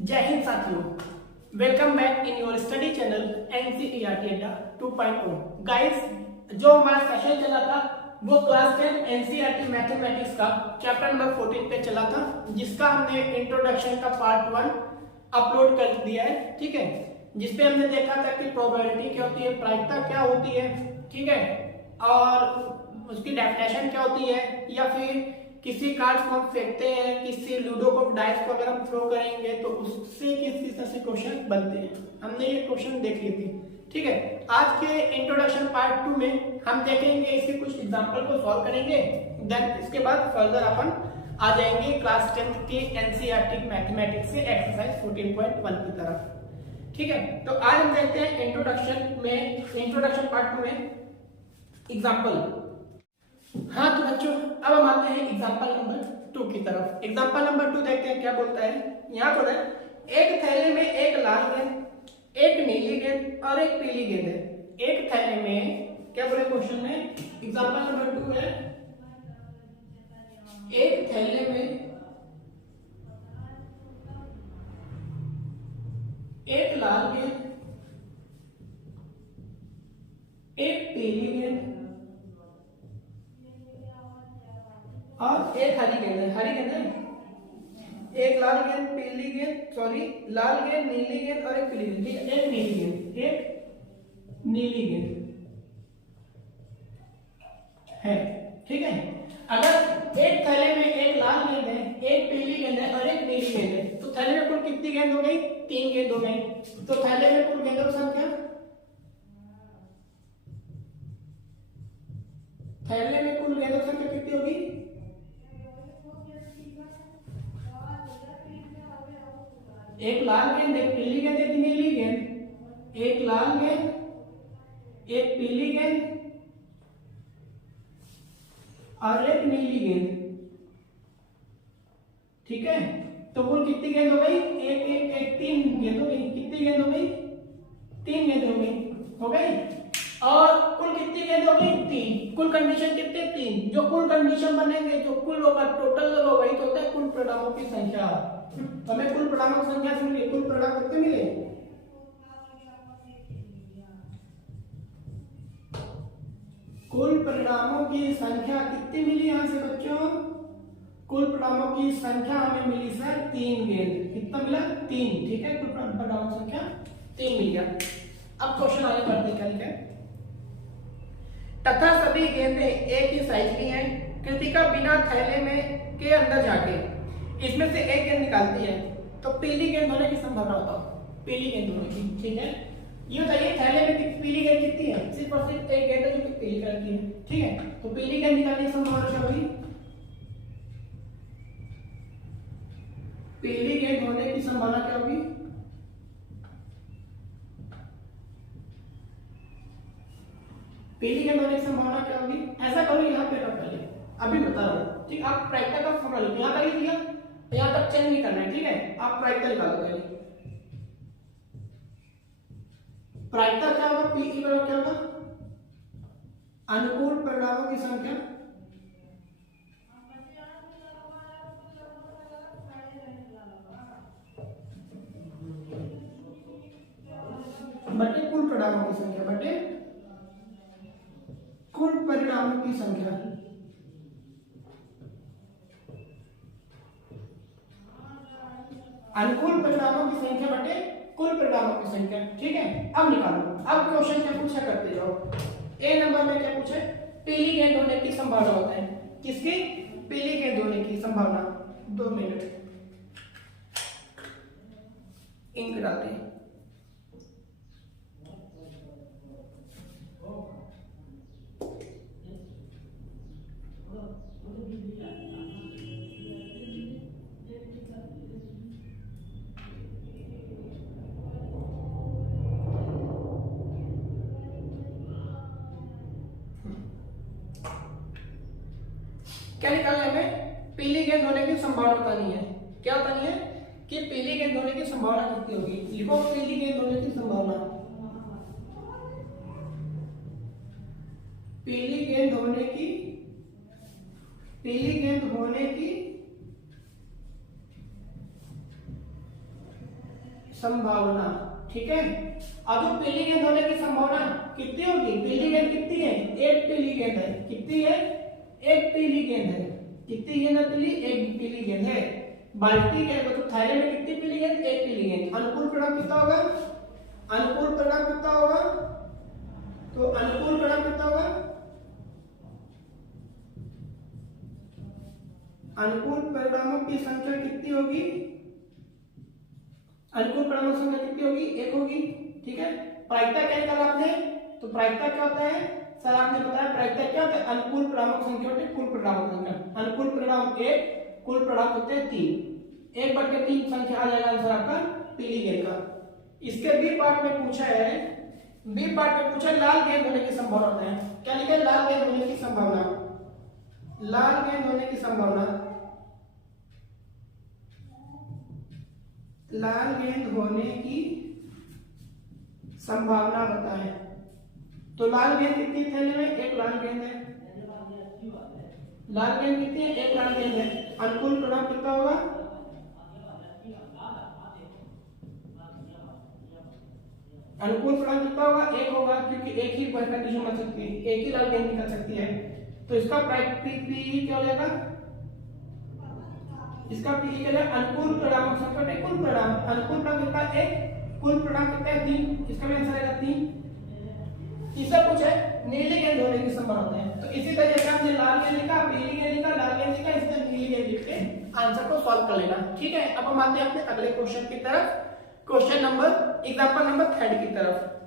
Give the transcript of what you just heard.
जय हिंद साथियों, welcome back in your study channel NCERT अड्डा 2.0। गाइस, जो हमारा सेशन चला था वो क्लास 10 एनसीईआरटी मैथमेटिक्स का चैप्टर नंबर 14 पे चला था, जिसका हमने इंट्रोडक्शन का पार्ट 1 अपलोड कर दिया है। ठीक है, जिसपे हमने देखा था कि प्रोबेबिलिटी क्या होती है, प्रायिकता क्या होती है, ठीक है, और उसकी डेफिनेशन क्या होती है, या फिर किसी कार्ड्स को हम फेंकते हैं, किसी लूडो को डाइस को अगर हम थ्रो करेंगे तो उससे किस तरह से क्वेश्चन बनते हैं, हमने ये क्वेश्चन देख लिए थे। ठीक है, आज के इंट्रोडक्शन पार्ट 2 में हम देखेंगे, इसके कुछ एग्जांपल को सॉल्व करेंगे, देन इसके बाद फर्दर अपन आ जाएंगे क्लास 10 की एनसीईआरटी मैथमेटिक्स से एक्सरसाइज 14.1 की तरफ। ठीक है, तो आज हम देखते हैं इंट्रोडक्शन पार्ट 2 में एग्जांपल। हाँ तो बच्चों, अब हम आते हैं एग्जांपल नंबर 2 की तरफ। एग्जांपल नंबर 2 देखते हैं क्या बोलता है। यहाँ पर एक थैले में एक लाल गेंद, एक नीली गेंद और एक पीली गेंद है। एक थैले में क्या बोले क्वेश्चन में, एग्जांपल नंबर 2 है, एक थैले में एक लाल गेंद, एक पीली गेंद और एक हरी गेंद है। हरी गेंद है, एक लाल गेंद, पीली गेंद, सॉरी लाल गेंद, नीली गेंद और एक पीली गेंद। ठीक है, एक नीली गेंद, एक नीली गेंद है। ठीक है, अगर एक थैले में एक लाल गेंद है, एक पीली गेंद है और एक नीली गेंद है, तो थैले में कुल कितनी गेंद हो गई? 3 गेंद हो गई। तो थैले में कुल गेंदों की संख्या, थैले में कुल गेंदों की संख्या कितनी होगी? एक लाल गेंद, एक पीली गेंद, एक नीली गेंद, एक लाल गेंद, एक पीली गेंद और एक नीली गेंद। ठीक है, तो कुल कितनी गेंद हो गई? एक एक एक 3 गेंद हो गई। कितनी गेंद हो गई? 3 गेंद हो गई, हो गई। और कुल कितनी गेंद हो गई? 3। कुल कंडीशन कितने? 3। जो कुल कंडीशन बनेंगे, जो कुल होगा, टोटल होगा, वही तो होता है कुल परिणामों की संख्या। हमें कुल परिणामों की संख्या से मिली, कुल परिणाम कितने मिले? कुल परिणामों की संख्या कितनी मिली यहां से बच्चों? कुल परिणामों की संख्या हमें मिली सर 3 गेंद। कितना मिला? 3। ठीक है, कुल परिणामों की संख्या 3 मिल गया। अब क्वेश्चन आगे बढ़ते क्या लिखा है, तथा सभी गेंदें एक ही साइज की हैं। कृतिका बिना थैले में के अंदर जाके इसमें से एक गेंद निकालती है, तो पीली गेंद होने की संभावना बताओ। पीली गेंद होने की। ठीक है, ये बताइए थैले में पीली गेंद कितनी है? सिर्फ और सिर्फ एक गेंद है जो कि पीली कलर की है। ठीक है, तो पीली गेंद निकालने की संभावना क्या होगी? पीली गेंद होने की संभावना क्या होगी? पीली गेंद होने की संभावना क्या होगी? ऐसा करो, यहाँ पे रख पहले, अभी बता रहा हूँ। ठीक, आप प्रायिकता का फॉर्मूला लिखो, यहाँ तक लिया, यहाँ तक चेंज नहीं करना है। ठीक है, आप प्रायिकता निकालो पहले। प्रायिकता क्या होगा? पी की बराबर क्या होगा? अनुकूल परिणामों की संख्या बटे कुल परिणामों की संख्या, बटे कुल परिणामों की संख्या। अनुकूल परिणामों की संख्या बटे कुल परिणामों की संख्या। ठीक है, अब निकालो। अब क्वेश्चन क्या पूछा करते जाओ। ए नंबर में क्या पूछे? पीली गेंद होने की संभावना होता है। किसकी? पीली गेंद होने की संभावना। 2 मिनट इंक डालते हैं। क्या निकालना है हमें? पीली गेंद होने की संभावना बतानी है। क्या बतानी है? कि पीली गेंद होने की संभावना कितनी होगी। लिखो पीली गेंद होने की संभावना। पीली गेंद होने की, पीली गेंद होने की संभावना, ठीक है। अब जो पीली गेंद होने की संभावना कितनी होगी, पीली गेंद कितनी है, एक पीली गेंद है, कितनी है, एक पीली गेंद है, कितनी गेंद है पीली, एक पीली गेंद है। बाल्टी के तो थैले में कितनी पीली गेंद, एक पीली गेंद। अनुकूल परिणाम कितना होगा, अनुकूल परिणाम कितना होगा, तो अनुकूल परिणाम कितना होगा, अनुकूल परिणामों की संख्या कितनी होगी, अनुकूल परिणामों की संख्या कितनी होगी, एक होगी, ठीक है। प्रायिकता क्या निकाला आपने, तो प्रायिकता क्या होता है, सर आपने बताया प्रायिकता क्या होता है, अनुकूल परिणामों की संख्या होती है कुल परिणामों की संख्या। अनुकूल परिणाम 1, कुल परिणाम होते हैं 3, 1/3 संख्या आ जाएगा आंसर आपका पीली गेंद का। इसके बी पार्ट में पूछा है, बी पार्ट में पूछा लाल गेंद होने की संभावना है, क्या लिखा है, लाल गेंद होने की संभावना, लाल गेंद होने की संभावना, लाल गेंद होने की संभावना बताएं। तो लाल गेंद कितनी थैले में, एक लाल गेंद है, लाल गेंद कितनी है, एक लाल गेंद है। अनुकूल परिणाम कितना होगा, अनुकूल परिणाम कितना होगा, एक होगा, क्योंकि एक ही कंडीशन बन सकती है, एक ही लाल गेंद निकल सकती है। तो इसका प्रायिकता पी क्या हो जाएगा, इसका पी क्या है, अनुकूल परिणाम संख्या कुल परिणाम, अनुकूल परिणाम कितना है, एक, कुल परिणाम कितना है 3, इसका भी आंसर आएगा 3। तीसरा पूछा है नीली गेंद होने की संभावना है, तो इसी तरीके से आपने लाल गेंद लिखा, पीली गेंद लिखा, लाल गेंद लिखा, इस तरह नीली गेंद लिख के आंसर को सॉल्व कर लेना, ठीक है। अब हम आते हैं अपने अगले क्वेश्चन की तरफ, क्वेश्चन नंबर एग्जांपल नंबर 3 की तरफ।